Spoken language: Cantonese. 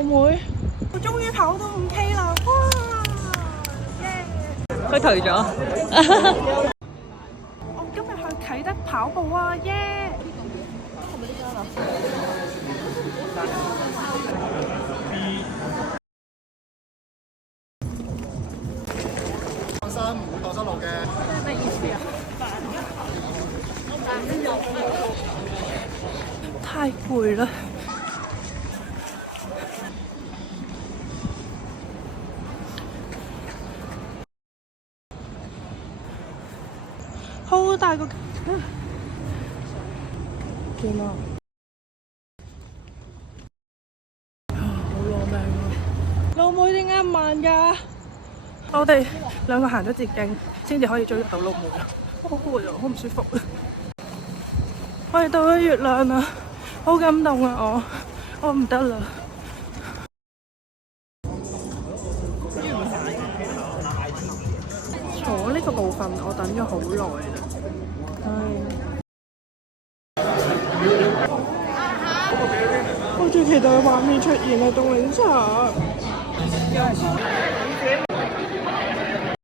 校妹，我終於跑到5K 啦！哇，耶！佢頹咗。我今日去啟德跑步啊，耶！係咪呢間啊？放心，唔會蕩失路嘅。係咩意思啊？太攰啦！好大個，見啊！好攞命啊！老妹點解咁慢㗎？我哋兩個行咗捷徑，先至可以追得到老妹啊！好攰啊，好唔舒服啊！我哋到咗月亮啦，好感動啊！我唔得啦。坐呢個部分我等咗好耐啦，我最期待嘅畫面出現啦，凍檸茶。